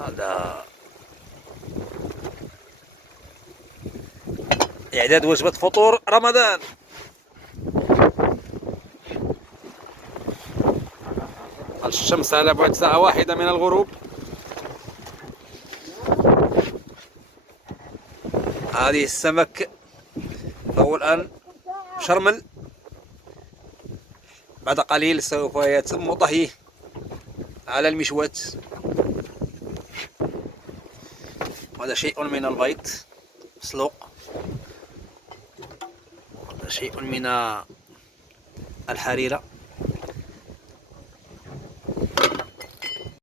هذا إعداد وجبة فطور رمضان. الشمس على بعد ساعة واحدة من الغروب. هذه السمك فهو الآن شرمل، بعد قليل سوف يتم طهيه على المشواة. هذا شيء من البيض مسلوق، هذا شيء من الحريرة.